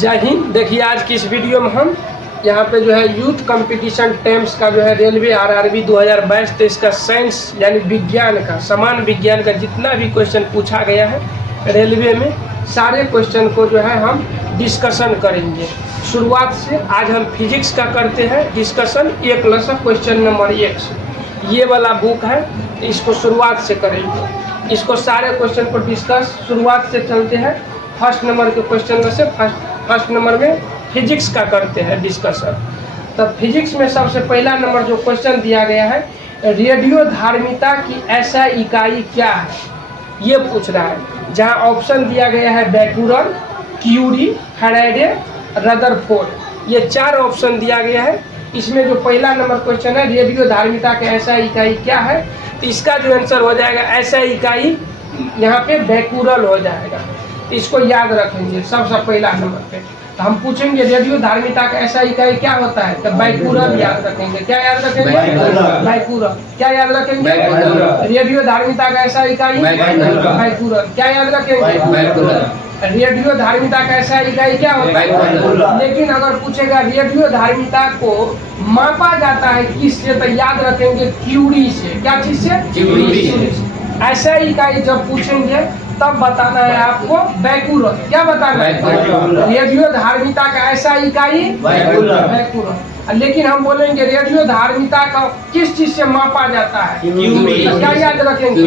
जय हिंद। देखिए आज की इस वीडियो में हम यहाँ पे जो है यूथ कंपटीशन टेम्स का जो है रेलवे आरआरबी 2022-23 का साइंस यानी विज्ञान का समान विज्ञान का जितना भी क्वेश्चन पूछा गया है रेलवे में सारे क्वेश्चन को जो है हम डिस्कशन करेंगे। शुरुआत से आज हम फिजिक्स का करते हैं डिस्कशन, एक लसा क्वेश्चन नंबर 1 से। ये वाला बुक है, इसको शुरुआत से करेंगे। इसको सारे क्वेश्चन को डिस्कस शुरुआत से चलते हैं। फर्स्ट नंबर के क्वेश्चन से फर्स्ट नंबर में फिजिक्स का करते हैं डिस्कशन। तब फिजिक्स में सबसे पहला नंबर जो क्वेश्चन दिया गया है, रेडियोधार्मिता की ऐसा इकाई क्या है, ये पूछ रहा है। जहां ऑप्शन दिया गया है बैकुरल, क्यूरी, फैराडे, रदरफोर्ड, ये 4 ऑप्शन दिया गया है। इसमें जो पहला नंबर क्वेश्चन है रेडियोधार्मिता की ऐसा इकाई क्या है, तो इसका जो आंसर हो जाएगा ऐसा इकाई यहाँ पे बैकुरल हो जाएगा। तो इसको याद रखेंगे सबसे पहला नंबर पे। तो हम पूछेंगे रेडियोधार्मिता का ऐसा इकाई क्या होता है, तो बैकुरल याद रखेंगे। क्या याद रखेंगे? बैकुरल। क्या याद रखेंगे? रेडियोधार्मिता का ऐसा इकाई बैकुरल। क्या याद रखेंगे? रेडियोधार्मिता का ऐसा इकाई क्या होता है। लेकिन अगर पूछेगा रेडियोधार्मिता को मापा जाता है किससे, तो याद रखेंगे क्यूरी से। क्या चीज से? क्यूरी से। ऐसा इकाई जब पूछेंगे तब बताना है आपको बैकुरल। क्या बताना है? रेडियोधार्मिता का ऐसा इकाई बैकुरल। लेकिन हम बोलेंगे रेडियोधार्मिता का किस चीज से मापा जाता है, क्या याद रखेंगे?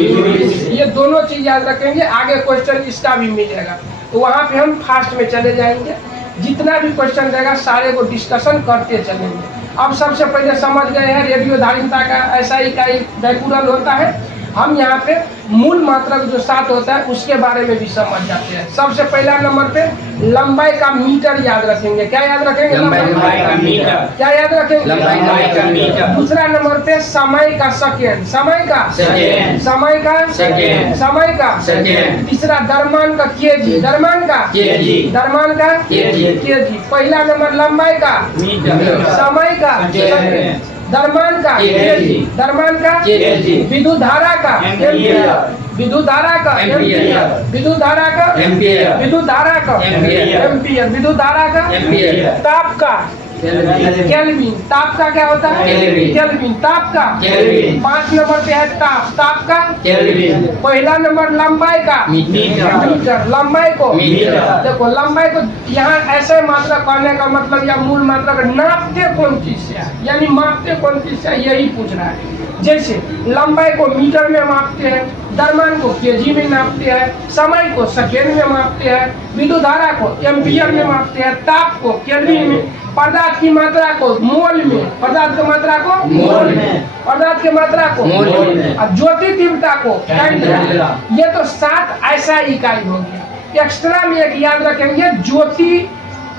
ये दोनों चीज याद रखेंगे। आगे क्वेश्चन इसका भी मिलेगा, तो वहाँ पे हम फास्ट में चले जाएंगे। जितना भी क्वेश्चन रहेगा सारे को डिस्कशन करते चलेंगे। अब सबसे पहले समझ गए हैं रेडियोधार्मिता का ऐसा इकाई बैकुरल होता है। हम यहाँ पे मूल मात्रक जो 7 होता है उसके बारे में भी समझ जाते हैं। सबसे पहला नंबर पे लंबाई का मीटर याद रखेंगे। क्या याद रखेंगे? लंबाई का मीटर। क्या याद रखेंगे? लंबाई का मीटर। दूसरा नंबर पे समय का सेकेंड। समय का सेकेंड। समय का सेकेंड। समय का सेकेंड। तीसरा द्रव्यमान का केजी। द्रव्यमान का केजी। द्रव्यमान का केजी। पहला नंबर लंबाई का मीटर, समय का सेकेंड, द्रव्यमान का केजी, द्रव्यमान का केजी, विद्युत धारा का एम्पियर, विद्युत धारा का एम्पियर, विद्युत धारा का एम्पियर, विद्युत धारा का एम्पियर, विद्युत धारा का एम्पियर, ताप का केल्विन। ताप का क्या होता है? केल्विन। ताप का केल्विन। 5 नंबर पे है ताप। ताप का केल्विन। पहला नंबर लंबाई का मीटर। लंबाई को मीटर। देखो लंबाई को यहाँ ऐसे मात्रा कहने का मतलब या मूल मात्रा नापते कौन चीज से है, यानी मापते कौन चीज से, यही पूछ रहा है। जैसे लंबाई को मीटर में मापते हैं, द्रव्यमान को केजी में नापते हैं, समय को सेकेंड में मापते हैं, विद्युत धारा को एम्पियर में मापते हैं, ताप को केल्विन में, पदार्थ की मात्रा को मोल में, पदार्थ की मात्रा को मोल में, पदार्थ की मात्रा को मोल में, और ज्योति तीव्रता को कैंडेला। ये तो 7 ऐसा इकाई हो गया। एक्स्ट्रा में एक याद रखेंगे ज्योति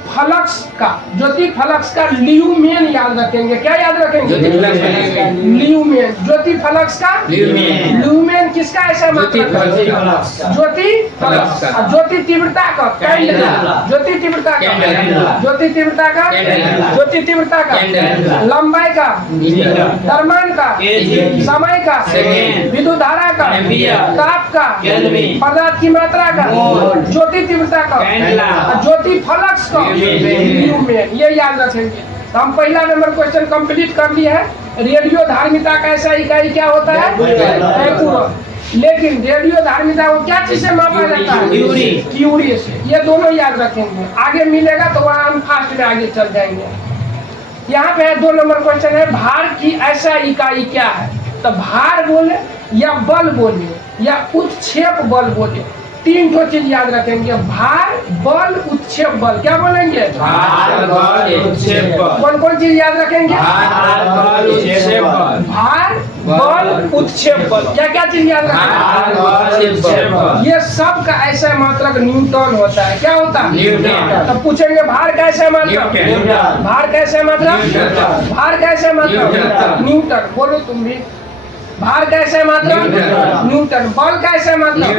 फ्लक्स का, ज्योति फ्लक्स का ल्यूमेन याद रखेंगे। क्या याद रखेंगे? ल्यूमेन। ज्योति फ्लक्स का ल्यूमेन किसका ऐसा मात्रक? ज्योति फ्लक्स का। ज्योति तीव्रता का कैंडेला। ज्योति तीव्रता का ज्योति तीव्रता का ज्योति तीव्रता का लंबाई का द्रव्यमान का समय का विद्युत धारा का ताप का पदार्थ की मात्रा का ज्योति तीव्रता का ज्योति फ्लक्स का ल्यूमेन, ये याद रखेंगे। तो हम पहला नंबर क्वेश्चन कंप्लीट कर लिया है। रेडियोधार्मिता का ऐसा इकाई क्या होता है? बैकुरल। लेकिन रेडियोधार्मिता को क्या चीज से मापा जाता है? क्यूरी से। ये दोनों याद रखेंगे। आगे मिलेगा तो वहाँ हम फास्ट में आगे चल जाएंगे। यहाँ पे 2 नंबर क्वेश्चन है, भार की ऐसा इकाई क्या है। तो भार बोले या बल बोले या उत्क्षेप बल बोले, 3 चीज याद रखेंगे। भार, बल, उत्क्षेप बल। क्या बोलेंगे? भार, बल, उत्क्षेप बल। कौन कौन चीज याद रखेंगे? भार, बल, उत्क्षेप बल। भार, बल, उत्क्षेप बल। क्या क्या चीज याद रखेंगे? ये सब का ऐसा मात्रक न्यूटन होता है। क्या होता है? न्यूटन। तब पूछेंगे भार कैसे मात्रक? भार कैसे मात्रक? भार कैसे मात्रक? न्यूटन। बोलो तुम भी। भार कैसे मात्रक? न्यूटन। बल कैसे मात्रक?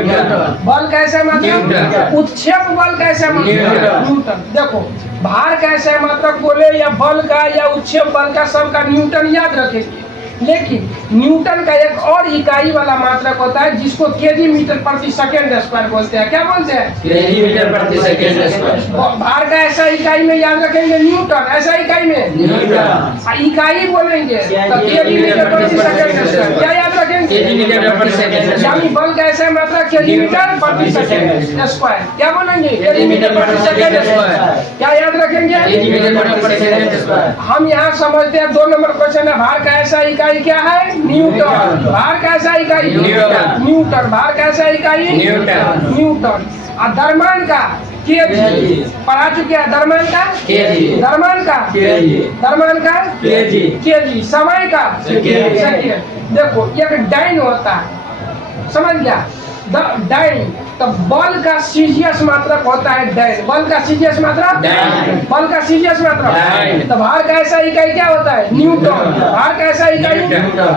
बल कैसे मात्रक? उत्क्षेप बल कैसे मात्रक? न्यूटन। देखो भार कैसे मात्रक बोले या बल का या उत्क्षेप बल का, सबका न्यूटन याद रखेंगे। लेकिन न्यूटन का एक और इकाई वाला मात्रक होता है जिसको केजी मीटर प्रति सेकेंड स्क्वायर बोलते हैं। क्या बोलते हैं? केजी मीटर प्रति सेकेंड स्क्वायर। भार का ऐसा इकाई में याद रखेंगे न्यूटन, ऐसा इकाई में न्यूटन। इकाई बोलेंगे तो केजी मीटर प्रति सेकेंड स्क्वायर। क्या याद रखेंगे? केजी मीटर प्रति सेकेंड। यानी बल का ऐसा मात्रक केजी मीटर प्रति सेकेंड स्क्वायर। क्या बोलेंगे? केजी मीटर प्रति सेकेंड स्क्वायर। क्या याद रखेंगे? केजी मीटर प्रति सेकेंड स्क्वायर। हम यहाँ समझते हैं 2 नंबर क्वेश्चन है, भार का ऐसा इकाई क्या है? न्यूटन। भार का ऐसा इकाई न्यूटन। भार का ऐसा इकाई न्यूटन। और द्रव्यमान का केजी पढ़ा चुके हैं। द्रव्यमान का केजी। द्रव्यमान का केजी। द्रव्यमान का केजी। केजी। समय का सेकेंड। सेकेंड। देखो एक डाइन होता है, समझ गया? डाइन तो बल का सीजीएस मात्रक होता है डाइन। बल का सीजीएस मात्रक डाइन। बल का सीजीएस मात्रक डाइन। तो भार का ऐसा इकाई क्या होता है? न्यूटन। भार का ऐसा इकाई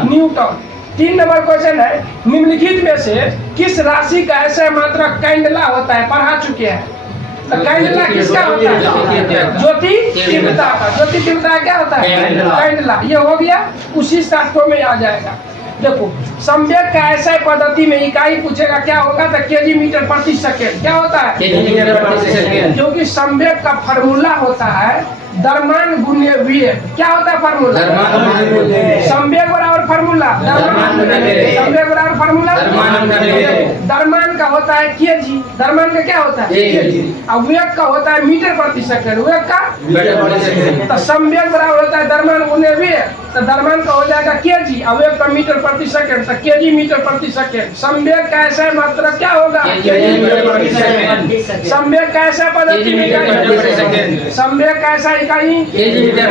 न्यूटन। 3 नंबर क्वेश्चन है, निम्नलिखित में से किस राशि का ऐसा मात्रक कैंडला होता है? पढ़ा चुके हैं। तो कैंडला किसका होता है? ज्योति तीव्रता का। ज्योति तीव्रता क्या होता है? कैंडला। ये हो गया, उसी शास्त्रों में आ जाएगा। देखो संवेग का ऐसा पद्धति में इकाई पूछेगा क्या होगा तो केजी मीटर प्रति सेकेंड। क्या होता है? केजी मीटर प्रति सेकेंड। क्योंकि संवेग का फार्मूला होता है द्रव्यमान गुणे वेग। क्या होता है फार्मूला? संवेग बराबर फार्मूला संवेग बराबर फार्मूला द्रव्यमान का होता है केजी। द्रव्यमान का क्या होता है? केजी। और वेग का होता है मीटर प्रति सेकेंड। वेग का तो संवेग बराबर होता है द्रव्यमान गुणे वेग। तो द्रव्यमान का हो जाएगा केजी और वेग का मीटर प्रति सेकेंड। तो केजी मीटर प्रति सेकेंड। संवेग का ऐसा मात्रक क्या होगा? संवेग का ऐसा पद्धति में संवेग का ऐसा इकाई केजी मीटर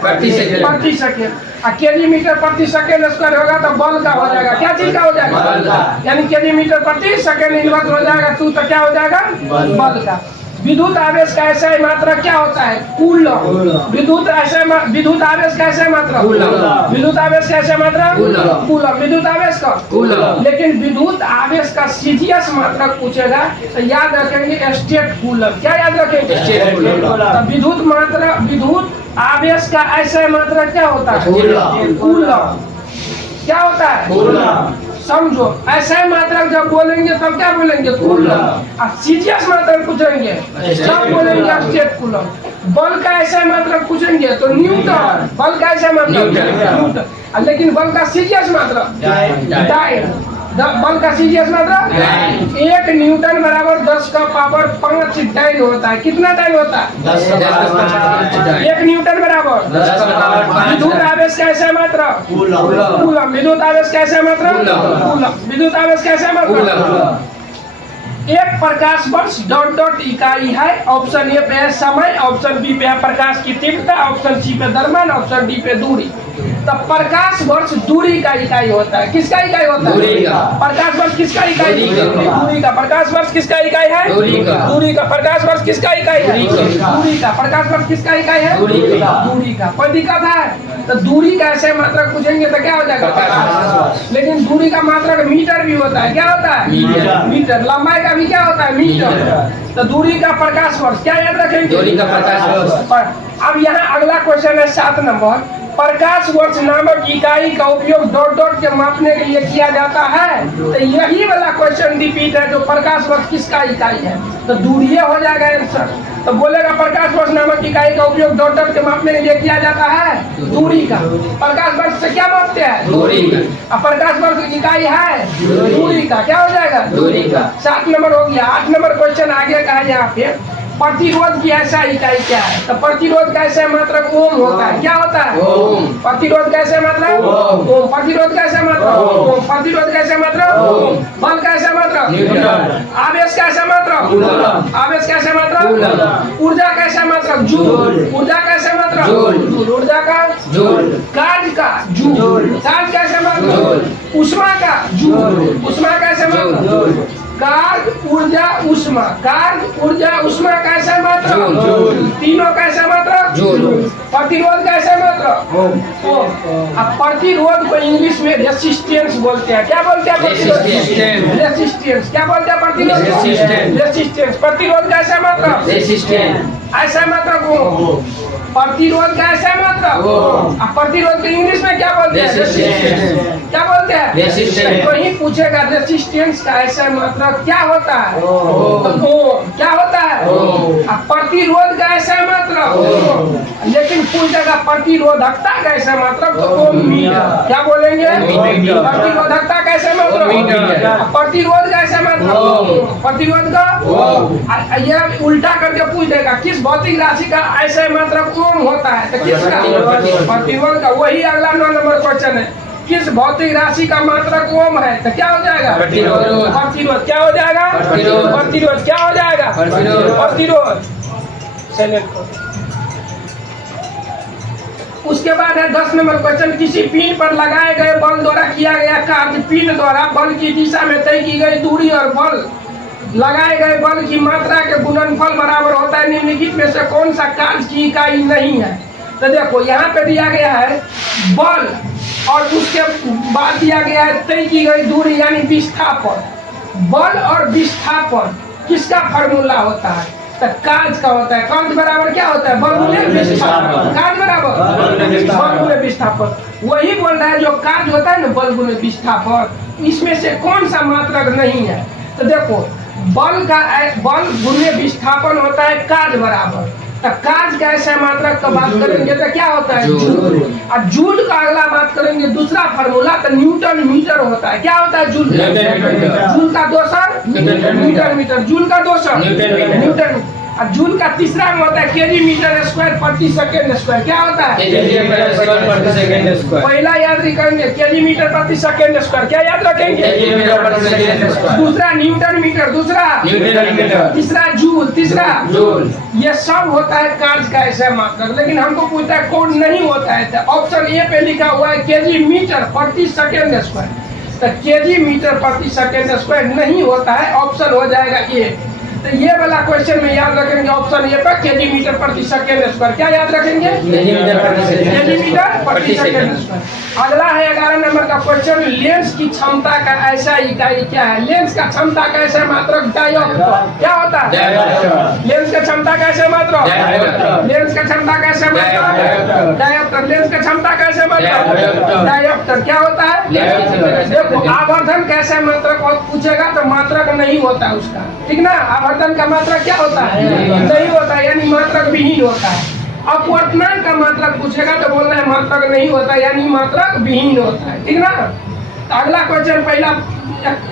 प्रति सेकेंड। और केजी मीटर प्रति सेकेंड स्क्वायर होगा तो बल का हो जाएगा। क्या चीज का हो जाएगा? यानी केजी मीटर प्रति सेकेंड इन्वर्स हो जाएगा तो क्या हो जाएगा? बल का। विद्युत आवेश का ऐसा मात्रक क्या होता है? कूलम। विद्युत आवेश का ऐसा मात्रक विद्युत आवेश का ऐसा मात्रक कूलम। विद्युत आवेश का कूलम। लेकिन विद्युत आवेश का सीजीएस मात्रक पूछेगा तो याद रखेंगे स्टेट कूलम। क्या याद रखेंगे? तो विद्युत आवेश का ऐसा मात्रक क्या होता है? कूलम। क्या होता है? समझो ऐसा मात्रक जब बोलेंगे तब क्या बोलेंगे? कूलम। और सीजीएस मात्रक पूछेंगे तब बोलेंगे स्टेट कूलम। बल का ऐसा मात्रक पूछेंगे तो न्यूटन। बल का ऐसा मात्रक न्यूटन। लेकिन बल का सीजीएस मात्रक डाइन। बल का सीजीएस मात्रक 1 न्यूटन बराबर 10 का पावर 5 डाइन होता है। कितना डाइन होता है? 1 न्यूटन बराबर विद्युत आवेश का ऐसा मात्रक कूलम। विद्युत आवेश का ऐसा मात्रक कूलम। विद्युत आवेश का ऐसा मात्रक 1 प्रकाश वर्ष डॉट डॉट इकाई है। ऑप्शन ए पे है समय, ऑप्शन बी पे है प्रकाश की तीव्रता, ऑप्शन सी पे द्रव्यमान, ऑप्शन डी पे दूरी। तो प्रकाश वर्ष दूरी का इकाई होता है। किसका इकाई होता है? दूरी का। प्रकाश वर्ष किसका इकाई? दूरी का। प्रकाश वर्ष किसका इकाई है? दूरी का। प्रकाश वर्ष किसका इकाई है? दूरी का। प्रकाश वर्ष किसका इकाई है? दूरी का। कोई दिक्कत है? तो दूरी का ऐसे मात्रक पूछेंगे तो क्या हो जाएगा? लेकिन दूरी का मात्रक मीटर भी होता है। क्या होता है? मीटर। लंबाई का भी क्या होता है? मीटर। तो दूरी का प्रकाश वर्ष क्या याद रखेंगे? दूरी का प्रकाश वर्ष। अब यहाँ अगला क्वेश्चन है 7 नंबर। प्रकाश वर्ष नामक इकाई का उपयोग डॉट डॉट के मापने के लिए किया जाता है। तो यही वाला क्वेश्चन रिपीट है जो प्रकाश वर्ष किसका इकाई है। तो दूरी हो जाएगा आंसर। तो बोलेगा प्रकाश वर्ष नामक इकाई का उपयोग डॉट डॉट के मापने के लिए किया जाता है दूरी का। प्रकाश वर्ष से क्या मापते हैं? दूरी का। अब प्रकाश वर्ष इकाई है दूरी का। क्या हो जाएगा? दूरी का। 7 नंबर हो गया। 8 नंबर क्वेश्चन आगे का है यहाँ पे। प्रतिरोध की ऐसा इकाई क्या है? तो प्रतिरोध का ऐसा मात्रक ओम होता है। क्या होता है? ओम। प्रतिरोध का ऐसा मात्रक ओम। प्रतिरोध का ऐसा मात्रक ओम। प्रतिरोध का ऐसा मात्रक ओम। बल का ऐसा मात्रक न्यूटन। आवेश का ऐसा मात्रक कूलम। आवेश का ऐसा मात्रक कूलम। ऊर्जा का ऐसा मात्रक जूल। ऊर्जा का ऐसा मात्रक जूल। ऊर्जा का जूल। कार्य का जूल। कार्य का ऐसा मात्रक जूल। ऊष्मा का जूल। ऊष्मा का ऐसा मात्रक जूल। कार्य ऊर्जा ऊष्मा। कार्य ऊर्जा ऊष्मा का ऐसा मात्रक तीनों का ऐसा मात्रक जूल। प्रतिरोध का ऐसा मात्रक ओम। अब प्रतिरोध को इंग्लिश में रेसिस्टेंस बोलते हैं। क्या बोलते हैं? रेसिस्टेंस। क्या बोलते हैं? प्रतिरोध रेसिस्टेंस। प्रतिरोध का ऐसा मात्रक रेसिस्टेंस। ऐसा मात्रक ओम। प्रतिरोध का ऐसा मात्रक ओम। अब प्रतिरोध को इंग्लिश में क्या बोलते हैं? रेजिस्टेंस। क्या बोलते हैं? रेजिस्टेंस। तो ही पूछेगा रेजिस्टेंस का ऐसा मात्रक क्या होता है? ओम। तो ओम। क्या होता है? ओम। अब प्रतिरोध का ऐसा मात्रक ओम। लेकिन पूछेगा प्रतिरोधकता का ऐसा मात्रक तो ओम मीटर। क्या बोलेंगे? ओम मीटर। प्रतिरोधकता का ऐसा ओम मात्रक मीटर। प्रतिरोध का ऐसा मात्रक ओम। प्रतिरोध का ओम। ये उल्टा करके पूछ देगा किस भौतिक राशि का ऐसा मात्रक ओम होता है? तो किसका? प्रतिरोध। प्रतिरोध का। वही अगला 9 नंबर क्वेश्चन है, किस भौतिक राशि का मात्रक ओम है? तो क्या हो जाएगा? प्रतिरोध। प्रतिरोध। क्या हो जाएगा? प्रतिरोध। प्रतिरोध। क्या हो जाएगा? प्रतिरोध। प्रतिरोध। उसके बाद है 10 नंबर क्वेश्चन, किसी पिन पर लगाए गए बल द्वारा किया गया कार्य पिन द्वारा बल की दिशा में तय की गई दूरी और बल लगाए गए बल की मात्रा के गुणनफल बराबर होता है। निम्नलिखित में से कौन सा कार्य की इकाई नहीं है? तो देखो यहाँ पे दिया गया है बल और उसके बाद दिया गया है तय की गई दूरी यानी विस्थापन। बल और विस्थापन किसका फार्मूला होता है? तो कार्य का होता है। कार्य बराबर क्या होता है? बल गुणे विस्थापन। कार्य बराबर बल गुणे विस्थापन। वही बोल रहा है जो कार्य होता है ना बल गुणे विस्थापन, इसमें से कौन सा मात्रक नहीं है? तो देखो बल गुणे विस्थापन होता है कार्य बराबर। तो कार्य का ऐसा मात्रक का बात करेंगे तो क्या होता है? जूल। और जूल का अगला बात करेंगे दूसरा फार्मूला तो न्यूटन मीटर होता है। क्या होता है? जूल। जूल का दोसर न्यूटन मीटर। जूल का दोसर न्यूटन। और जूल का तीसरा में होता है केजी मीटर स्क्वायर प्रति सेकेंड स्क्वायर। क्या होता है? पहला याद रखेंगे केजी मीटर प्रति सेकेंड स्क्वायर। क्या याद रखेंगे? दूसरा न्यूटन मीटर, दूसरा तीसरा जूल, तीसरा जूल। ये सब होता है कार्य का ऐसा मात्रक। लेकिन हमको पूछता है कौन नहीं होता है? तो ऑप्शन ए पे लिखा हुआ है केजी मीटर प्रति सेकेंड स्क्वायर। तो केजी मीटर प्रति सेकेंड स्क्वायर नहीं होता है, ऑप्शन हो जाएगा ए। तो ये वाला क्वेश्चन में याद रखेंगे ऑप्शन ए पर केजी मीटर प्रति सेकेंड स्क्वायर। क्या याद रखेंगे? केजी मीटर प्रति सेकेंड स्क्वायर। अगला है 11 नंबर का क्वेश्चन, लेंस की क्षमता का ऐसा इकाई क्या है? लेंस का क्षमता का ऐसा मात्रक डायोप्टर। क्या होता है? लेंस का क्षमता का ऐसा मात्रक लेंस का क्षमता का ऐसा मात्रक डायोप्टर। लेंस का क्षमता का ऐसा मात्रक डायोप्टर। क्या होता है? देखो आवर्धन कैसे मात्रक और पूछेगा तो मात्रक नहीं होता है उसका, ठीक ना? आवर्धन का मात्रक क्या होता है? नहीं होता है, यानी मात्रक विहीन होता है। अपवर्तनांक का मात्रक पूछेगा तो बोलना है मात्रक नहीं होता यानी मात्रक विहीन होता है, ठीक ना? तो अगला क्वेश्चन पहला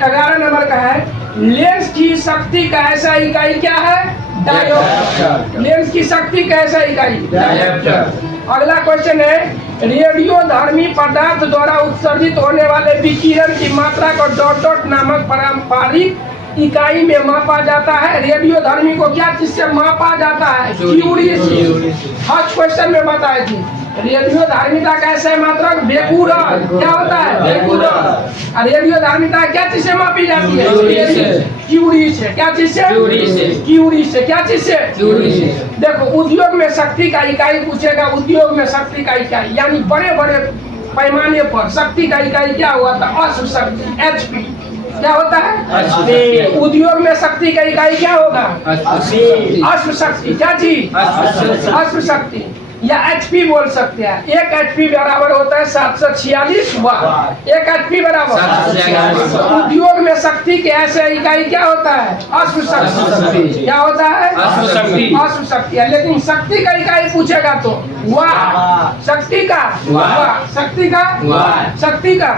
11 नंबर का है, लेंस की शक्ति का ऐसा इकाई क्या है? डायोप्टर। लेंस की शक्ति का ऐसा इकाई डायोप्टर। अगला क्वेश्चन है, रेडियोधर्मी पदार्थ द्वारा उत्सर्जित होने वाले विकिरण की मात्रा को डॉट डॉट नामक पारंपरिक इकाई में मापा जाता है। रेडियोधर्मी को क्या चीज से मापा जाता है? क्यूरी से। फर्स्ट क्वेश्चन में बताए थी रेडियोधर्मिता कैसे मात्रक बेकुरल। क्या होता है? बेकुरल। रेडियोधर्मिता क्या चीज से मापी जाती है? क्यूरी से। क्या चीज से? क्यूरी से। क्या चीज से? क्यूरी से। देखो उद्योग में शक्ति का इकाई पूछेगा, उद्योग में शक्ति का इकाई यानी बड़े बड़े पैमाने पर शक्ति का इकाई क्या हुआ था? अश्व शक्ति, HP। क्या होता है? उद्योग में शक्ति का इकाई क्या होगा? अश्व शक्ति। क्या चीज? अश्व शक्ति या HP बोल सकते हैं। 1 HP बराबर होता है 746 वाट। 1 HP बराबर। उद्योग में शक्ति के ऐसे इकाई क्या होता है? अश्व शक्ति। क्या होता है? अश्व शक्ति है। लेकिन शक्ति का इकाई पूछेगा तो वाट। शक्ति का वाट। शक्ति का शक्ति का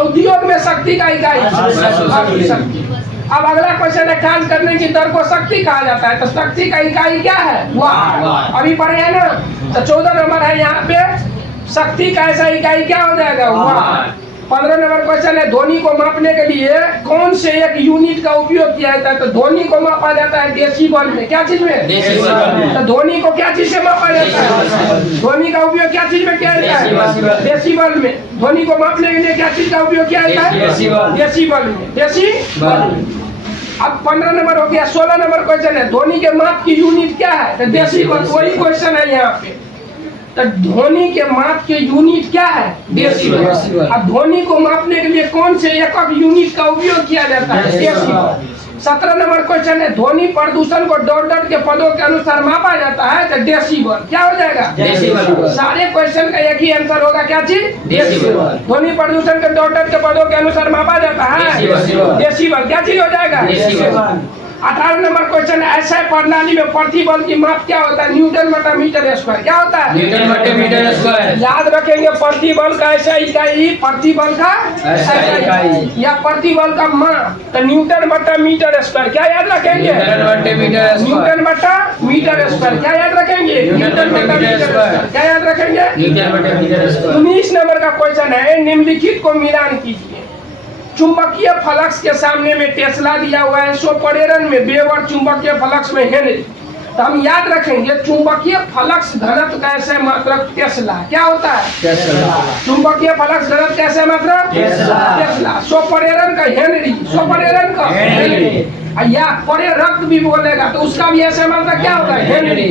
उद्योग में शक्ति का इकाई अश्व शक्ति। अब अगला क्वेश्चन है, कार्य करने की दर को शक्ति कहा जाता है। तो शक्ति का इकाई क्या है? वाट। अभी पढ़े हैं ना? तो 14 नंबर है यहाँ पे शक्ति का ऐसा इकाई क्या हो जाएगा? वाट। 15 नंबर क्वेश्चन है, ध्वनि को मापने के लिए कौन से एक यूनिट का उपयोग किया जाता है? तो ध्वनि को मापा जाता है डेसिबल में। क्या चीज में? डेसिबल। तो ध्वनि को क्या चीज से मापा जाता है? ध्वनि का उपयोग क्या चीज में किया जाता है? डेसिबल में। ध्वनि को मापने के लिए क्या चीज का उपयोग किया जाता है? डेसिबल में। डेसिबल। अब 15 नंबर हो गया। 16 नंबर क्वेश्चन है, ध्वनि के माप की यूनिट क्या है? तो डेसिबल। वही क्वेश्चन है यहाँ पे। तो ध्वनि के माप के यूनिट क्या है? डेसिबल। अब ध्वनि को मापने के लिए कौन से एकक यूनिट का उपयोग किया जाता है? डेसिबल। 17 नंबर क्वेश्चन है, ध्वनि प्रदूषण को डॉट डॉट के पदों के अनुसार मापा जाता है तो डेसिबल। क्या हो जाएगा? डेसिबल। सारे क्वेश्चन का एक ही आंसर होगा, क्या चीज? डेसिबल। ध्वनि प्रदूषण के डॉट डॉट के पदों के अनुसार मापा जाता है डेसिबल। क्या चीज हो जाएगा? डेसिबल। 18 नंबर क्वेश्चन है, ऐसे प्रणाली में प्रतिबल की माप क्या होता है? न्यूटन बटा मीटर स्क्वायर। क्या होता है? न्यूटन बटे मीटर स्क्वायर। याद रखेंगे, प्रतिबल का ऐसा इकाई, प्रतिबल का ऐसा इकाई या प्रतिबल का माप तो न्यूटन बटा मीटर स्क्वायर। क्या याद रखेंगे? न्यूटन बटे मीटर स्क्वायर। न्यूटन बटा मीटर स्क्वायर। क्या याद रखेंगे? न्यूटन बटा मीटर स्क्वायर। क्या याद रखेंगे? न्यूटन बटे मीटर स्क्वायर। 19 नंबर का क्वेश्चन है, निम्नलिखित को मिलान कीजिए। चुंबकीय फ्लक्स के सामने में टेस्ला दिया हुआ है, सो प्रेरण में वेबर, चुंबकीय फ्लक्स में हेनरी। तो हम याद रखेंगे, चुंबकीय फ्लक्स घनत्व कैसे मात्रक टेस्ला। क्या होता है? टेस्ला। चुंबकीय फ्लक्स घनत्व कैसे मात्रक टेस्ला। सो प्रेरण का हेनरी, सो प्रेरण का हेनरी। या प्रेरक भी बोलेगा तो उसका भी ऐसे मात्रक क्या होगा? हेनरी।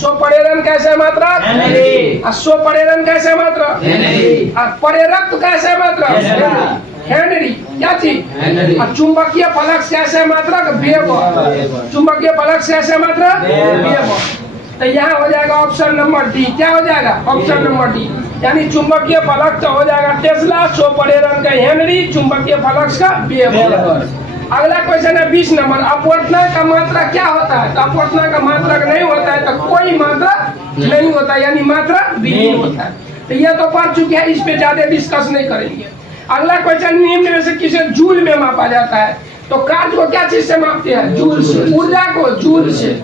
सो प्रेरण कैसे मात्रक? हेनरी। सो प्रेरण कैसे मात्रक? हेनरी। प्रेरक कैसे मात्रक? हेनरी। क्या चीज? हेनरी। चुंबकीय फ्लक्स कैसे मात्रक? वेबर। चुंबकीय फ्लक्स कैसे मात्रक? वेबर। तो यहाँ हो जाएगा ऑप्शन नंबर डी। क्या हो जाएगा? Option number D. यानी चुंबकीय फ्लक्स हो जाएगा टेस्ला, सो प्रेरण का हेनरी, चुंबकीय फ्लक्स का वेबर। अगला क्वेश्चन है 20 नंबर, अपवर्तनांक का मात्रा क्या होता है? तो अपवर्तनांक का मात्रक नहीं होता है तो कोई मात्रा नहीं होता, यानी मात्रा विहीन होता है। तो यह तो पढ़ चुके हैं, इस पे ज्यादा डिस्कस नहीं करेंगे। अगला क्वेश्चन, निम्न में से किसे जूल में मापा जाता है? तो कार्य को क्या चीज से मापते हैं? जूल से। ऊर्जा को जूल से,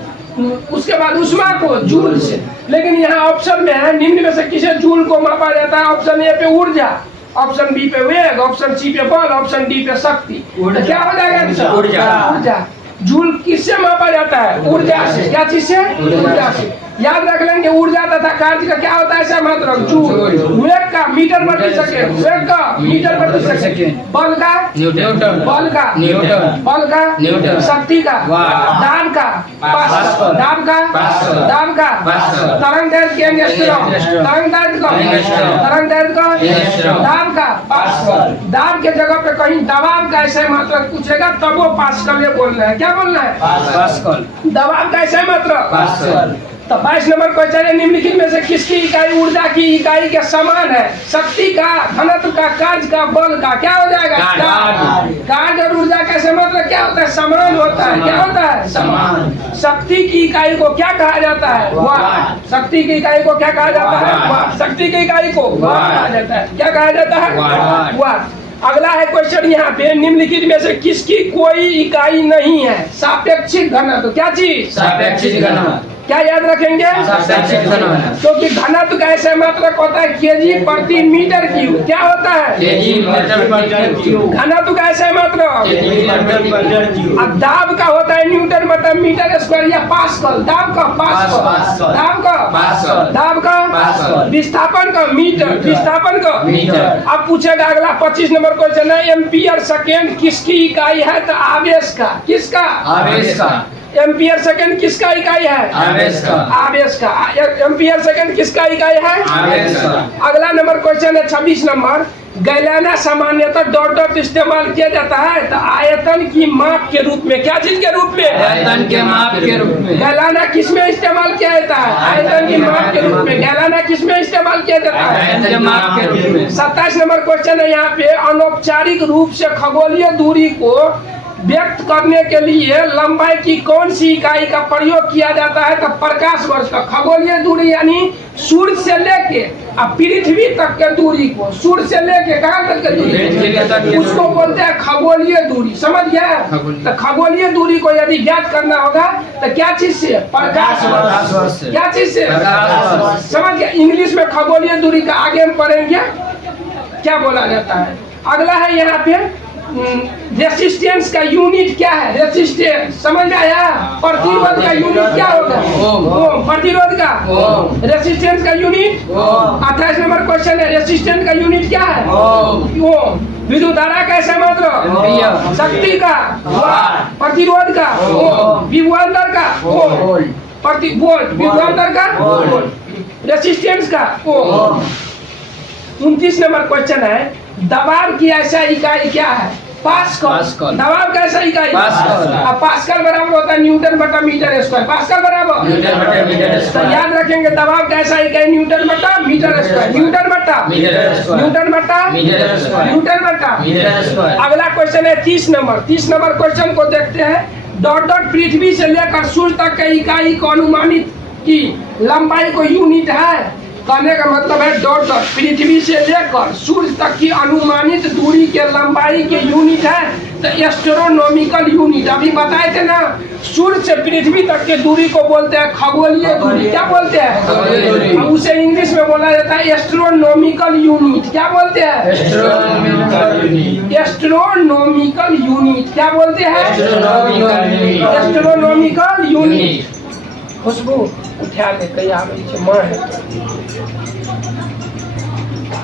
उसके बाद ऊष्मा को जूल से। लेकिन यहाँ ऑप्शन में है, निम्न में से किसे जूल को मापा जाता है? ऑप्शन ए पे ऊर्जा, ऑप्शन बी पे वेग, ऑप्शन सी पे बल, ऑप्शन डी पे शक्ति। तो क्या हो जाएगा? ऊर्जा। जूल किससे मापा जाता है? ऊर्जा से। क्या चीज से? ऊर्जा से। याद रख लेंगे, ऊर्जा तथा कार्य का क्या होता है? ऐसा मात्रक जूल। वेग का मीटर प्रति सेकंड, वेग का मीटर प्रति सेकंड। बल का न्यूटन। बल का न्यूटन। बल का न्यूटन। शक्ति का वाट। दाब का पास्कल। दाब का पास्कल। दाब का पास्कल। तरंग दैर्घ्य का एंगस्ट्रॉम, तरंग दैर्घ्य का एंगस्ट्रॉम। तरंग दैर्घ्य का एंगस्ट्रॉम। दाब का पास्कल। दाब के जगह पे कहीं दबाव का ऐसे मात्रक पूछेगा तब वो पास्कल ये बोलना है। क्या बोलना है? पास्कल। दबाव का ऐसे मात्रक पास्कल। तो 22 नंबर क्वेश्चन है, निम्नलिखित में से किसकी इकाई ऊर्जा की इकाई के समान है? शक्ति का, घनत्व का, कार्य का, बल का। क्या हो जाएगा? कार्य और ऊर्जा कैसे मतलब क्या होता है? समान होता है। क्या होता है? समान। शक्ति की इकाई को क्या कहा जाता है? वाट। शक्ति की इकाई को क्या कहा जाता है? वाट। शक्ति की इकाई को वाट कहा जाता है। क्या कहा जाता है? वाट। अगला है क्वेश्चन यहाँ पे, निम्नलिखित में से किसकी कोई इकाई नहीं है? सापेक्षिक घनत्व। क्या चीज? सापेक्षिक घनत्व। क्या याद रखेंगे? सापेक्षिक घनत्व। क्योंकि घनत्व का ऐसे मात्रक होता है केजी प्रति मीटर क्यूब। क्या होता है? केजी मीटर प्रति क्यूब। घनत्व का ऐसे मात्रक। केजी मीटर प्रति क्यूब। अब दाब का होता है न्यूटन बटा मीटर स्क्वायर या पास्कल। दाब का पास्कल। दाब का पास्कल। दाब का पास्कल। विस्थापन का मीटर। विस्थापन का मीटर। अब पूछेगा अगला 25 नंबर क्वेश्चन है, एम्पियर सेकेंड किसकी इकाई है? तो आवेश का। किसका? आवेश का। एम्पियर सेकेंड किसका इकाई है? आवेश का। आवेश का। एम्पियर सेकेंड किसका इकाई है? आवेश का। अगला नंबर क्वेश्चन है 26 नंबर, गैलाना सामान्यतः डॉट डॉट इस्तेमाल किया जाता है तो आयतन की माप के रूप में। क्या चीज के रूप में? आयतन के माप के रूप में। गैलाना किस में इस्तेमाल किया जाता है? आयतन की माप के रूप में। गैलाना किस में इस्तेमाल किया जाता है? आयतन के माप के रूप में। 27 नंबर क्वेश्चन है यहाँ पे, अनौपचारिक रूप से खगोलीय दूरी को व्यक्त करने के लिए लंबाई की कौन सी इकाई का प्रयोग किया जाता है? तो प्रकाश वर्ष का। खगोलीय दूरी यानी सूर्य से लेके अब पृथ्वी तक के दूरी को, सूर्य से लेके कहाँ तक के दूरी, उसको बोलते हैं खगोलीय दूरी। समझ गया? तो खगोलीय दूरी को यदि ज्ञात करना होगा तो क्या चीज से? प्रकाश वर्ष। क्या चीज से? समझ गया? इंग्लिश में खगोलीय दूरी का आगे हम पढ़ेंगे क्या बोला जाता है। अगला है यहाँ पे रेसिस्टेंस का यूनिट क्या है? रेसिस्टेंस समझ आया? प्रतिरोध का यूनिट क्या होगा? ओम। प्रतिरोध का ओम। रेसिस्टेंस का यूनिट ओम। 28 नंबर क्वेश्चन है, रेसिस्टेंस का यूनिट क्या है? ओम। विद्युत धारा का ऐसा मात्रक। शक्ति का वाट। प्रतिरोध का ओम। विभवांतर का ओम। वोल्ट। विभवांतर का वोल्ट। रेसिस्टेंस का ओम। 29 नंबर क्वेश्चन है, दबाव की ऐसा इकाई क्या है? पास्कल। पास्कल। दबाव का ऐसा इकाई पास्कल। अब पास्कल बराबर होता है न्यूटन बटा मीटर स्क्वायर। पास्कल बराबर न्यूटन बटा मीटर तो स्क्वायर। याद रखेंगे दबाव का ऐसा इकाई न्यूटन बटा मीटर स्क्वायर। न्यूटन बटा मीटर स्क्वायर। न्यूटन बटा मीटर स्क्वायर। न्यूटन बटा मीटर स्क्वायर। अगला क्वेश्चन है 30 नंबर। 30 नंबर क्वेश्चन को देखते हैं। डॉट डॉट पृथ्वी से लेकर सूर्य तक की इकाई को अनुमानित की लंबाई को यूनिट है। कहने का मतलब है डॉट डॉट पृथ्वी से लेकर सूर्य तक की अनुमानित दूरी के लंबाई के यूनिट है तो एस्ट्रोनॉमिकल यूनिट। अभी बताए थे ना, सूर्य से पृथ्वी तक के दूरी को बोलते हैं खगोलीय दूरी। क्या बोलते खगोलीय दूरी। हैं? उसे इंग्लिश में बोला जाता है एस्ट्रोनॉमिकल यूनिट। क्या बोलते हैं? Astronomical unit. Astronomical unit. क्या बोलते हैं? Astronomical unit. Astronomical unit. खुशबू उठा ले कहीं आवे छे मां है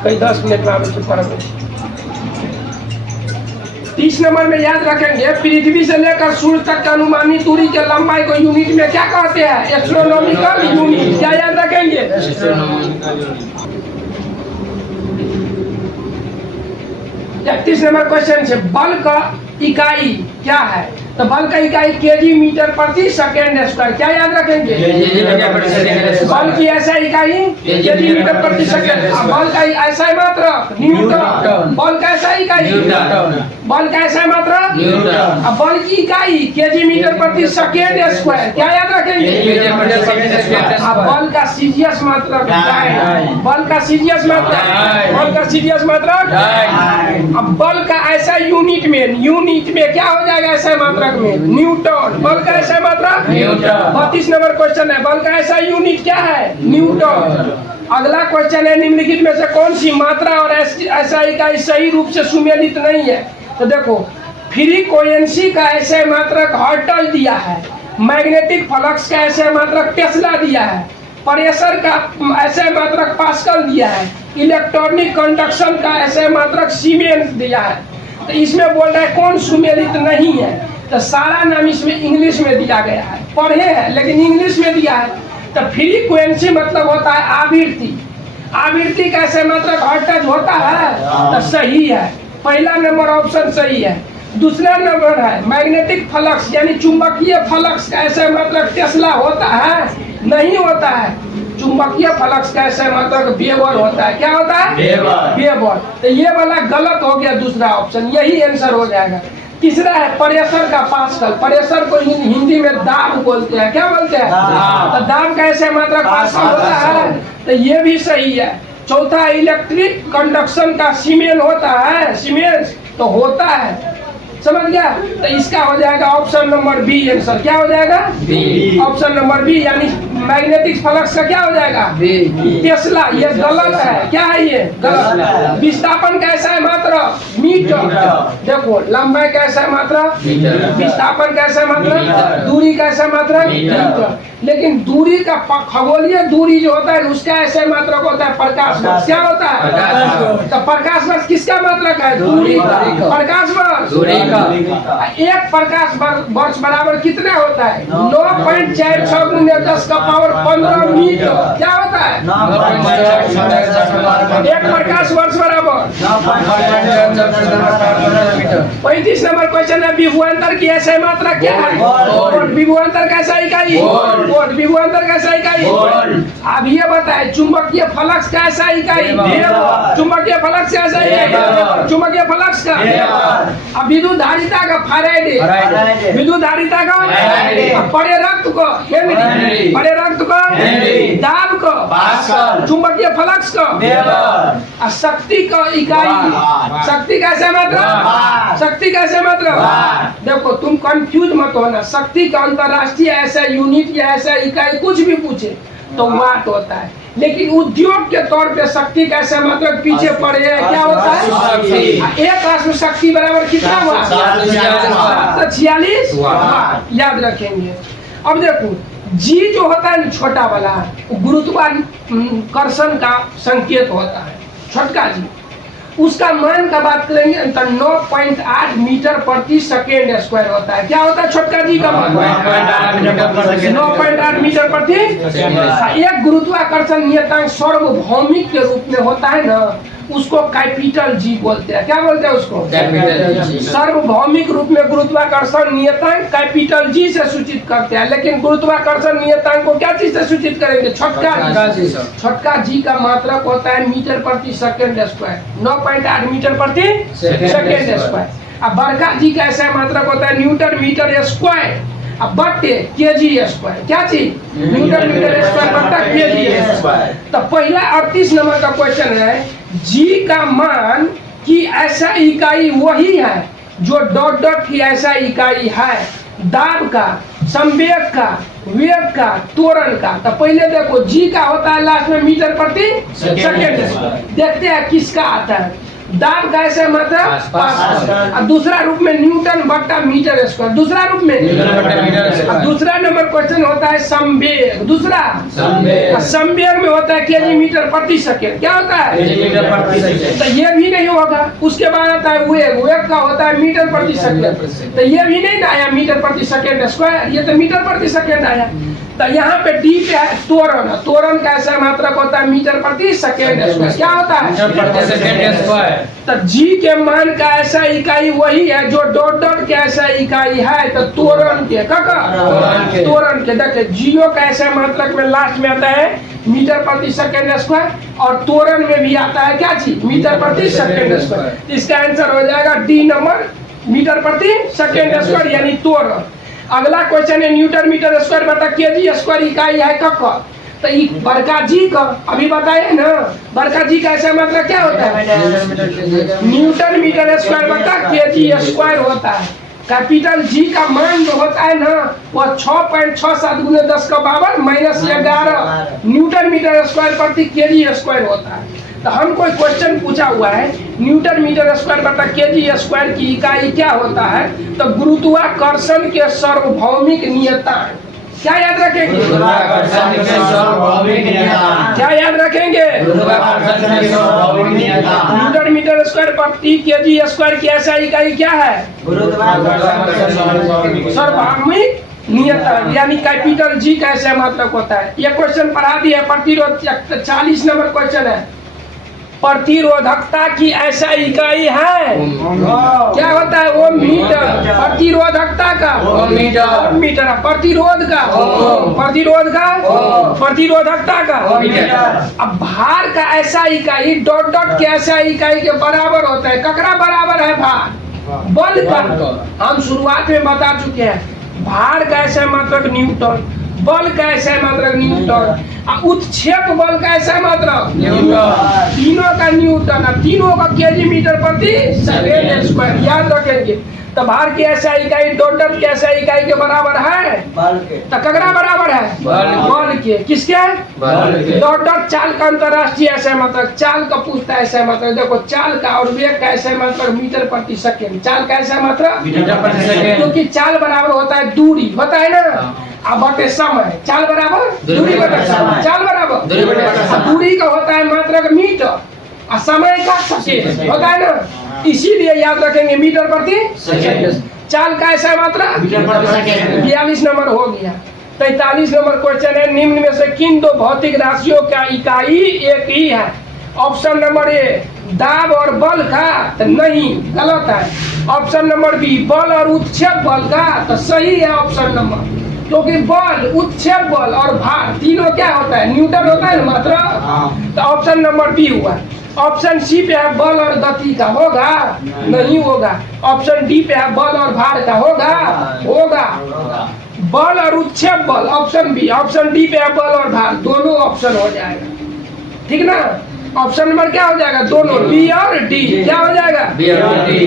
कहीं 10 मिनट में आवे छे पढ़बे। 30 नंबर में याद रखेंगे पृथ्वी से लेकर सूर्य तक की अनुमानित दूरी के लंबाई को यूनिट में क्या कहते हैं? Astronomical unit. क्या याद रखेंगे? Astronomical unit. 31 नंबर क्वेश्चन से बल का इकाई क्या है? तो बल का इकाई केजी मीटर प्रति सेकेंड स्क्वायर। क्या याद रखेंगे? केजी मीटर प्रति सेकेंड स्क्वायर। बल की ऐसा इकाई केजी मीटर प्रति सेकेंड। बल का ऐसा मात्रक न्यूटन। बल का ऐसा इकाई न्यूटन। बल का ऐसा मात्रक न्यूटन। अब बल की इकाई केजी मीटर प्रति सेकेंड स्क्वायर। क्या याद रखेंगे? केजी मीटर प्रति सेकेंड स्क्वायर। अब बल का सीरियस मात्रक डाइन। बल का सीरियस मात्रक डाइन। बल का सीरियस मात्रक डाइन। अब बल का ऐसा यूनिट में क्या हो जाएगा? ऐसा मात्रक में न्यूटन। बल का ऐसा मात्रक न्यूटन। 32 नंबर क्वेश्चन है, बल का ऐसा यूनिट क्या है? न्यूटन। अगला क्वेश्चन है, निम्नलिखित में से कौन सी मात्रा और ऐसा इकाई सही रूप से सुमेलित नहीं है? तो देखो, फ्रीक्वेंसी का ऐसा मात्रक हर्टल दिया है, मैग्नेटिक फ्लक्स का ऐसा मात्रक टेस्ला दिया है, प्रेशर का ऐसा मात्रक पास्कल दिया है, इलेक्ट्रॉनिक कंडक्शन का ऐसा मात्रक सीमेंस दिया है। तो इसमें बोल रहा है कौन सुमेलित नहीं है? तो सारा नाम इसमें इंग्लिश में दिया गया है, पढ़े हैं लेकिन इंग्लिश में दिया है। तो फ्रीक्वेंसी मतलब होता है आवृत्ति। आवृत्ति का ऐसा मात्रक हर्टज होता है तो सही है, पहला नंबर ऑप्शन सही है। दूसरा नंबर है मैग्नेटिक फ्लक्स यानी चुंबकीय फ्लक्स का ऐसा मात्रक टेस्ला होता है? नहीं होता है। चुंबकीय फ्लक्स का ऐसा मात्रक वेबर होता है। क्या होता है? वेबर। तो ये वाला गलत हो गया, दूसरा ऑप्शन यही आंसर हो जाएगा। तीसरा है प्रेशर का पास्कल। प्रेशर को हिंदी में दाब बोलते हैं। क्या बोलते हैं? तो दाब का ऐसा मात्रक पास्कल होता है, तो ये भी सही है। चौथा इलेक्ट्रिक कंडक्शन का सीमेन होता है, सीमेंस तो होता है, समझ गया? तो इसका हो जाएगा ऑप्शन नंबर बी आंसर। क्या हो जाएगा? बी। ऑप्शन नंबर बी यानी मैग्नेटिक फ्लक्स का क्या हो जाएगा? टेस्ला। ये गलत है। क्या है ये? गलत। विस्थापन कैसा है? मात्र मीटर। देखो, लंबाई कैसा है? मात्र मीटर। विस्थापन कैसा है? मात्र मीटर। दूरी कैसा? मात्र मीटर। मीटर। लेकिन दूरी का खगोलीय दूरी जो होता है उसका ऐसे मात्रक होता है प्रकाश वर्ष। क्या होता है? प्रकाश वर्ष। तो प्रकाश वर्ष किसका मात्रक है? दूरी का। प्रकाश वर्ष दूरी का। एक प्रकाश वर्ष बराबर कितना होता है? 9.46 गुने 10 का पावर 15 मीटर। क्या होता है? एक प्रकाश वर्ष बराबर 35 नंबर क्वेश्चन है, विभवांतर की ऐसा मात्रा क्या है? विभवांतर कैसा इकाई? वोल्ट। विभवांतर कैसा इकाई? अब ये बताए चुंबकीय फ्लक्स कैसा इकाई? चुंबकीय फ्लक्स कैसा इकाई? चुंबकीय फ्लक्स का। अब विद्युत धारिता का फैराडे। विद्युत धारिता का परे रक्त को हेनरी। परे रक्त को हेनरी। दाब को पास्कल। चुंबकीय फ्लक्स को वेबर। शक्ति का इकाई, शक्ति कैसे मतलब? शक्ति कैसे मतलब? देखो, तुम कंफ्यूज मत होना। शक्ति का अंतरराष्ट्रीय ऐसा यूनिट या ऐसा इकाई कुछ भी पूछे तो वाट होता है, लेकिन उद्योग के तौर पे शक्ति कैसे मतलब पीछे पड़े है। क्या होता है? एक अश्व शक्ति बराबर कितना हुआ? 746 वाट। याद रखेंगे। अब देखो, जी जो होता है छोटा वाला गुरुत्वाकर्षण का संकेत होता है, छोटका जी। उसका मान का बात करेंगे तो 9.8 मीटर प्रति सेकेंड स्क्वायर होता है। क्या होता है छोटका जी का मान? 9.8 मीटर प्रति। एक गुरुत्वाकर्षण नियतांक सार्वभौमिक के रूप में होता है ना, उसको कैपिटल जी बोलते हैं। क्या बोलते हैं उसको? Capital G. सार्वभौमिक रूप में गुरुत्वाकर्षण नियतांक कैपिटल जी से सूचित करते हैं, लेकिन गुरुत्वाकर्षण नियतांक को क्या चीज से सूचित करेंगे? छोटका जी। छोटका जी का मात्रक होता है मीटर प्रति सेकेंड स्क्वायर, 9.8 मीटर प्रति सेकेंड स्क्वायर। अब बड़का जी का ऐसा मात्रक होता है न्यूटन मीटर स्क्वायर, अब बटे केजी स्क्वायर। क्या चीज? न्यूटन मीटर स्क्वायर बटा केजी स्क्वायर। तो पहला 38 नंबर का क्वेश्चन है, जी का मान की ऐसा इकाई वही है जो डॉट डॉट की ऐसा इकाई है दाब का, संवेग का, वेग का, त्वरण का। तो पहले देखो जी का होता है लास्ट में मीटर प्रति सेकेंड। देखते हैं किसका आता है। दाब का ऐसे मतलब पास्कल, दूसरा रूप में न्यूटन बट्टा मीटर स्क्वायर, दूसरा रूप में। दूसरा नंबर क्वेश्चन होता है संवेग, दूसरा संवेग में होता है केजी मीटर प्रति सेकेंड। क्या होता है? तो ये भी नहीं होगा। उसके बाद आता है वेग, वेग का होता है मीटर प्रति सेकेंड, तो ये भी नहीं आया मीटर प्रति सेकेंड स्क्वायर, ये तो मीटर प्रति सेकेंड आया। तो यहाँ पे डी पे है त्वरण, त्वरण का ऐसा मात्रक होता है मीटर प्रति सेकेंड स्क्वायर। क्या होता है? तो जी के मान का ऐसा इकाई वही है जो डॉट डॉट के ऐसा इकाई है, तो त्वरण के त्वरण के देखिए जियो का ऐसा मात्रक में लास्ट में आता है मीटर प्रति सेकेंड स्क्वायर, और त्वरण में भी आता है क्या चीज? मीटर प्रति सेकेंड स्क्वायर। इसका आंसर हो जाएगा डी नंबर, मीटर प्रति सेकेंड स्क्वायर यानी त्वरण। अगला क्वेश्चन है न्यूटन मीटर स्क्वायर बटा केजी स्क्वायर इकाई है कब? तो बड़का जी का अभी बताए ना, बड़का जी का ऐसा मतलब क्या होता है? न्यूटन मीटर स्क्वायर बटा केजी स्क्वायर होता है। कैपिटल जी का मान जो होता है ना वो 6.67 × 10⁻11 न्यूटन मीटर स्क्वायर प्रति केजी स्क्वायर होता है। तो हम कोई क्वेश्चन पूछा हुआ है न्यूटन मीटर स्क्वायर बटा केजी स्क्वायर की इकाई क्या होता है, तो गुरुत्वाकर्षण के सार्वभौमिक नियतांक। क्या याद रखेंगे? क्या याद रखेंगे? न्यूटन मीटर स्क्वायर प्रति केजी स्क्वायर की ऐसा इकाई क्या है? सार्वभौमिक नियतांक यानी कैपिटल जी का ऐसा मतलब होता है। ये क्वेश्चन पढ़ा दिया। प्रतिरोध 40 नंबर क्वेश्चन है, प्रतिरोधकता की ऐसा इकाई है क्या होता है? वो मीटर। प्रतिरोधकता का मीटर, प्रतिरोध का प्रतिरोधकता का। अब भार का ऐसा इकाई डॉट डॉट के ऐसा इकाई के बराबर होता है। ककरा बराबर है भार? बल का। हम शुरुआत में बता चुके हैं भार का ऐसा मात्रक न्यूटन, बल का ऐसा मात्रक न्यूटन, उत्क्षेप बल का ऐसा मात्रक न्यूटन, तीनों का न्यूटन, तीनों का केजी मीटर प्रति सेकेंड स्क्वायर। याद रखेंगे। तो भार की ऐसा इकाई डॉट डॉट की ऐसा इकाई के बराबर है बल के। तो ककरा बराबर है? बल के। किसके? डॉट डॉट चाल का अंतरराष्ट्रीय ऐसा मात्रक, चाल का पूछता है ऐसा मात्रक। देखो चाल का और वेग का ऐसा मात्रक मीटर प्रति सेकेंड। चाल का ऐसा मात्रक मीटर प्रति सेकेंड, क्योंकि चाल बराबर होता है दूरी, होता है ना। अब बटे समय, चाल बराबर दूरी बटे समय, चाल बराबर दूरी का होता है मात्रक मीटर और समय का सेकेंड, होता है ना। इसीलिए याद रखेंगे मीटर प्रति सेकेंड। चाल का ऐसा मात्रक मीटर प्रति सेकेंड। 42 नंबर हो गया। 43 नंबर क्वेश्चन है, निम्न में से किन दो भौतिक राशियों का इकाई एक ही है? ऑप्शन नंबर ए दाब और बल का, तो नहीं, गलत है। ऑप्शन नंबर बी बल और उत्क्षेप बल का, तो सही है ऑप्शन नंबर, क्योंकि बल, उत्क्षेप बल और भार तीनों क्या होता है? न्यूटन होता है ना मात्रक। तो ऑप्शन नंबर बी हुआ। ऑप्शन सी पे है बल और गति का, होगा? नहीं होगा। ऑप्शन डी पे है बल और भार का, होगा? बल और उत्क्षेप बल, ऑप्शन बी। ऑप्शन डी पे है बल और भार, दोनों ऑप्शन हो जाएगा, ठीक ना। ऑप्शन नंबर क्या हो जाएगा? दोनों, बी और डी। क्या हो जाएगा? बी और डी।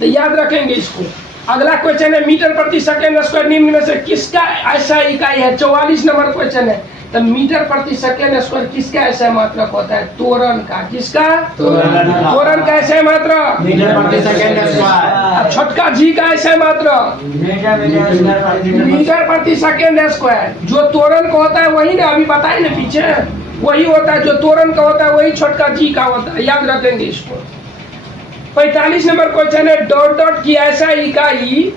तो याद रखेंगे इसको। अगला क्वेश्चन है मीटर प्रति सेकेंड स्क्वायर निम्न में से किसका ऐसा इकाई है? 44 नंबर क्वेश्चन है। तो मीटर प्रति सेकेंड स्क्वायर किसका ऐसा मात्रक होता है? त्वरण का। किसका? त्वरण का ऐसा मात्रक मीटर प्रति सेकेंड स्क्वायर। छोटका जी का ऐसा मात्रक मीटर प्रति सेकेंड स्क्वायर। जो त्वरण का होता है वही ना, अभी बताए ना पीछे, वही होता है जो तोरण का होता है, वही छोटका जी का होता है, याद रखेंगे इसको। 45 नंबर क्वेश्चन है, डॉट डॉट की ऐसा इकाई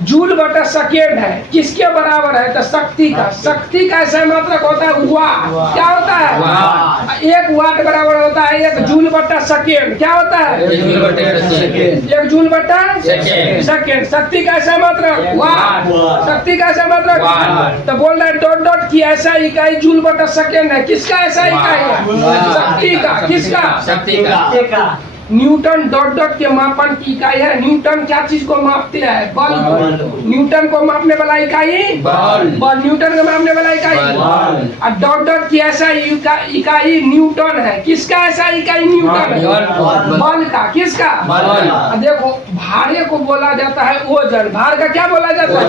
जूल बटा सेकेंड है, किसके बराबर है? तो शक्ति का। शक्ति का ऐसा मात्रक होता है वाट। क्या होता है? वाट। एक वाट बराबर होता है एक जूल बटा सेकेंड। क्या होता है? एक जूल बटा सेकेंड। एक जूल बटा सेकेंड। सेकेंड। शक्ति का ऐसा मात्रक वाट। वाट। शक्ति का ऐसा मात्रक वाट। तो बोल रहे हैं डॉट डॉट की ऐसा इकाई जूल बटा सेकेंड है, किसका ऐसा इकाई है? वाट। शक्ति का। किसका? शक्ति का। न्यूटन डॉट डॉट के मापन की इकाई है। न्यूटन क्या चीज को मापते हैं? बल। न्यूटन को मापने वाला इकाई बल। बल। न्यूटन को मापने वाला इकाई बल। और डॉट डॉट की ऐसा इकाई न्यूटन है, किसका ऐसा इकाई न्यूटन है? बल का। किसका? बल। देखो भारे को बोला जाता है ओजन। भार का क्या बोला जाता है?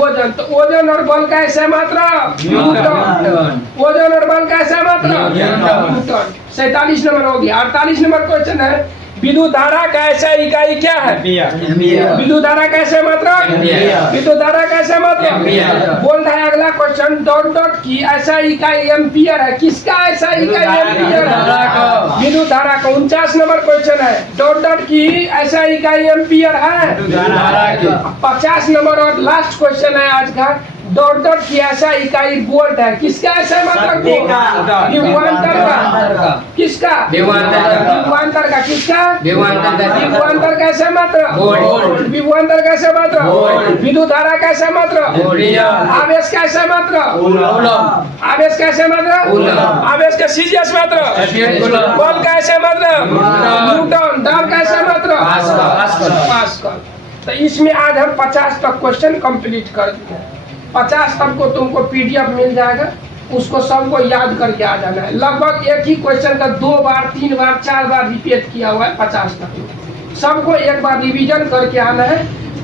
ओजन। तो ओजन और बल का ऐसा मात्रा न्यूटन। ओजन और बल का ऐसा मात्रा न्यूटन। 47 नंबर हो गया। 48 नंबर क्वेश्चन है, विद्युत धारा का ऐसा इकाई क्या है? विद्युत धारा का ऐसा मात्रा विद्युत धारा का ऐसा मात्रा बोल रहा है। अगला क्वेश्चन, डॉट डॉट की ऐसा इकाई एम्पियर है, किसका ऐसा इकाई एम्पियर है? विद्युत धारा का। 49 नंबर क्वेश्चन है, डॉट डॉट की ऐसा इकाई एम्पियर है। 50 नंबर और लास्ट क्वेश्चन है आज का, डॉट डॉट की ऐसा इकाई वोल्ट है, किसका ऐसा मात्रक? विभवांतर का। किसका? विभवांतर का। किसका? विभवांतर का ऐसा मात्रक विभवांतर का ऐसा मात्रक विद्युत धारा का ऐसा मात्रक आवेश का ऐसा मात्रक आवेश का ऐसा मात्रक आवेश का सीजीएस मात्रक बल का ऐसा मात्रक न्यूटन। दाब का ऐसा मात्रक पास्कल। तो इसमें आज हम 50 तक क्वेश्चन कंप्लीट कर दिए। 50 तक को तुमको पीडीएफ मिल जाएगा, उसको सबको याद करके आ जाना है। लगभग एक ही क्वेश्चन का 2 बार 3 बार 4 बार रिपीट किया हुआ है 50 तक। सबको एक बार रिवीजन करके आना है।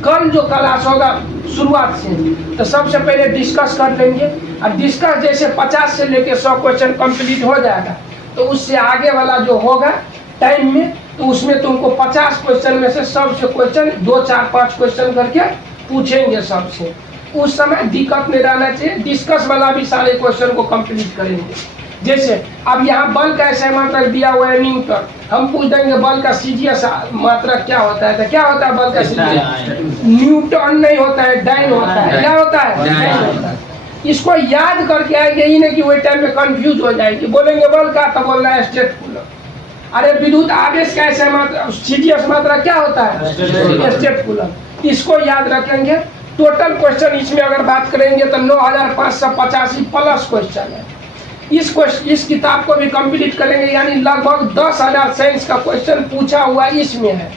कल जो क्लास होगा शुरुआत से, तो सबसे पहले डिस्कस कर लेंगे और डिस्कस जैसे 50 से लेके 100 क्वेश्चन कंप्लीट हो जाएगा, तो उससे आगे वाला जो होगा टाइम में, तो उसमें तुमको 50 क्वेश्चन में से सबसे क्वेश्चन 2 4 5 क्वेश्चन करके पूछेंगे सबसे। उस समय दिक्कत नहीं रहना चाहिए। डिस्कस वाला भी सारे क्वेश्चन को कंप्लीट करेंगे। जैसे अब यहाँ बल का ऐसा मात्रक दिया हुआ है न्यूटन, हम पूछ देंगे बल का सीजीएस मात्रक क्या होता है? तो क्या होता है बल का सीजीएस? न्यूटन नहीं होता है, डाइन होता है। क्या होता है? डाइन होता है। इसको याद करके आएंगे, ही नहीं कि वही टाइम में कंफ्यूज हो जाएगी। बोलेंगे बल का, तो बोल रहा है स्टेट कूलम। अरे विद्युत आवेश का ऐसा मात्रा सीजीएस मात्रा क्या होता है? State coulomb. इसको याद रखेंगे। टोटल क्वेश्चन इसमें अगर बात करेंगे तो 9585 प्लस क्वेश्चन है। इस किताब को भी कंप्लीट करेंगे, यानी लगभग 10,000 साइंस का क्वेश्चन पूछा हुआ इसमें है।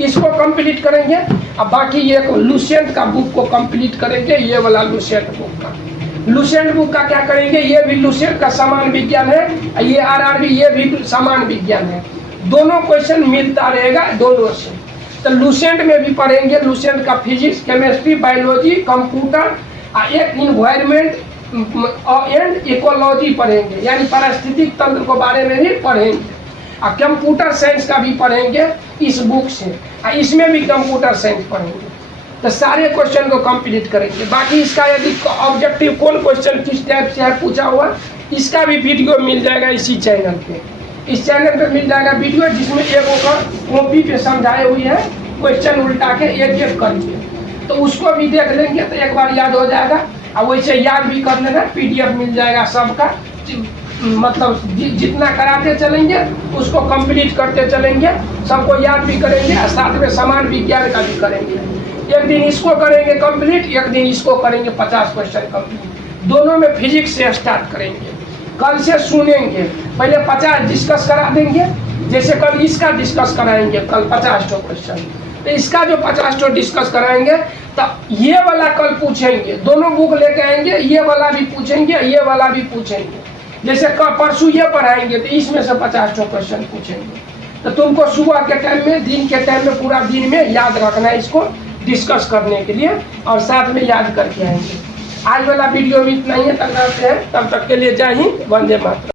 इसको कंप्लीट करेंगे। अब बाकी ये लुसेंट का बुक को कंप्लीट करेंगे। ये वाला लुसेंट बुक का क्या क्या करेंगे? ये भी लुसेंट का समान विज्ञान है, ये आरआरबी ये भी समान विज्ञान है। दोनों क्वेश्चन मिलता रहेगा दोनों से। तो लुसेंट में भी पढ़ेंगे, लुसेंट का फिजिक्स केमिस्ट्री बायोलॉजी कंप्यूटर एक इन्वायरमेंट एंड इकोलॉजी पढ़ेंगे, यानी पारिस्थितिक तंत्र के बारे में भी पढ़ेंगे। और कंप्यूटर साइंस का भी पढ़ेंगे इस बुक से, इसमें भी कंप्यूटर साइंस पढ़ेंगे। तो सारे क्वेश्चन को कंप्लीट करेंगे। बाकी इसका यदि ऑब्जेक्टिव कौन क्वेश्चन किस टाइप से है पूछा हुआ, इसका भी वीडियो मिल जाएगा इसी चैनल पे। इस चैनल पे मिल जाएगा वीडियो, जिसमें एक कॉपी पे समझाए हुई है क्वेश्चन उल्टा के एक करके, तो उसको भी देख लेंगे तो एक बार याद हो जाएगा। और वैसे याद भी कर लेना, पीडीएफ मिल जाएगा सबका। मतलब जितना कराते चलेंगे उसको कंप्लीट करते चलेंगे, सबको याद भी करेंगे और साथ में समान विज्ञान का भी करेंगे। एक दिन इसको करेंगे कंप्लीट, एक दिन इसको करेंगे 50 क्वेश्चन कंप्लीट। दोनों में फिजिक्स से स्टार्ट करेंगे। कल से सुनेंगे, पहले 50 डिस्कस करा देंगे। जैसे कल इसका डिस्कस कराएंगे, कल 50 क्वेश्चन, तो इसका जो 50 डिस्कस कराएंगे, तो ये वाला कल पूछेंगे। दोनों बुक लेके आएंगे, ये वाला भी पूछेंगे, ये वाला भी पूछेंगे। जैसे परसों ये पढ़ाएंगे तो इसमें से 50 क्वेश्चन पूछेंगे। तो तुमको सुबह के टाइम में, दिन के टाइम में, पूरा दिन में याद रखना है इसको डिस्कस करने के लिए, और साथ में याद करके आएंगे। आज वाला वीडियो भी इतना ही है, तब तक के लिए जय हिंद, वंदे मातरम।